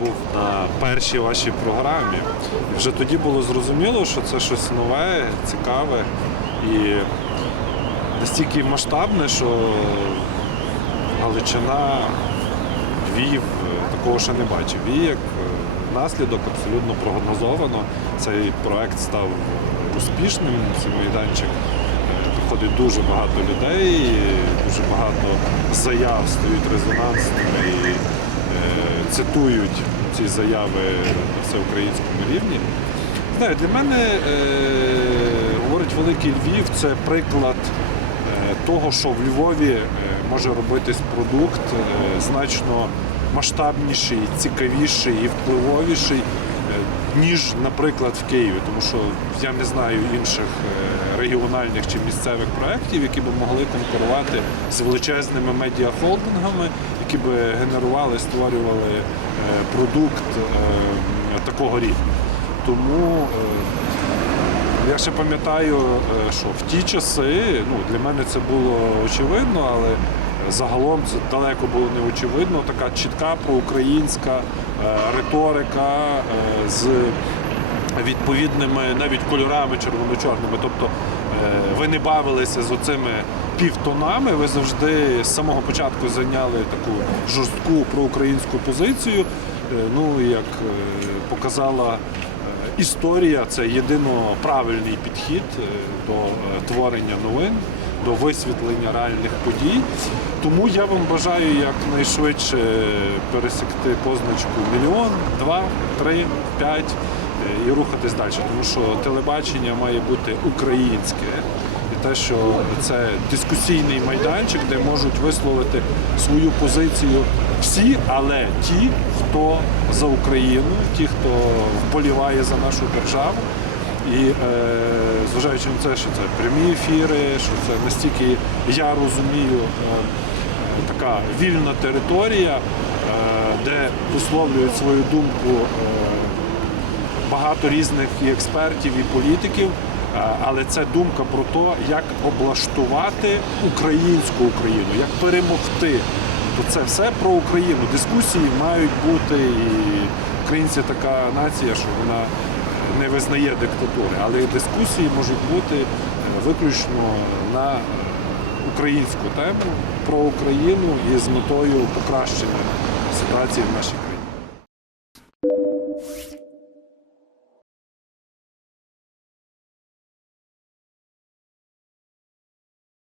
був на першій вашій програмі. І вже тоді було зрозуміло, що це щось нове, цікаве і настільки масштабне, що Галичина, Львів е, такого ще не бачив. І як е, наслідок абсолютно прогнозовано цей проект став успішним, цей майданчик. Е, Приходить дуже багато людей, дуже багато заяв стають резонансними цитують ці заяви на всеукраїнському рівні. Знаю, для мене е, говорить Великий Львів це приклад е, того, що в Львові е, може робитись продукт е, значно масштабніший, цікавіший і впливовіший, е, ніж, наприклад, в Києві. Тому що я не знаю інших е, регіональних чи місцевих проєктів, які б могли конкурувати з величезними медіахолдингами, які б генерували, створювали е, продукт е, такого рівня. Тому я ще пам'ятаю, що в ті часи, ну для мене це було очевидно, але загалом далеко було не очевидно. Така чітка проукраїнська е, риторика е, з відповідними навіть кольорами червоно-чорними. Тобто е, ви не бавилися з оцими півтонами, ви завжди з самого початку зайняли таку жорстку проукраїнську позицію. Ну, як показала історія, це єдино правильний підхід до творення новин, до висвітлення реальних подій. Тому я вам бажаю якнайшвидше пересікти позначку мільйон, два, три, п'ять е, і рухатись далі. Тому що телебачення має бути українське. І те, що це дискусійний майданчик, де можуть висловити свою позицію всі, але ті, хто за Україну, ті, хто вболіває за нашу державу. І е, зважаючи на це, що це прямі ефіри, що це настільки я розумію е, така вільна територія, е, де висловлюють свою думку е, багато різних і експертів, і політиків. Але це думка про те, як облаштувати українську Україну, як перемогти. То це все про Україну. Дискусії мають бути, і українці така нація, що вона не визнає диктатури, але дискусії можуть бути е, виключно на українську тему про Україну і з метою покращення ситуації в нашій країні.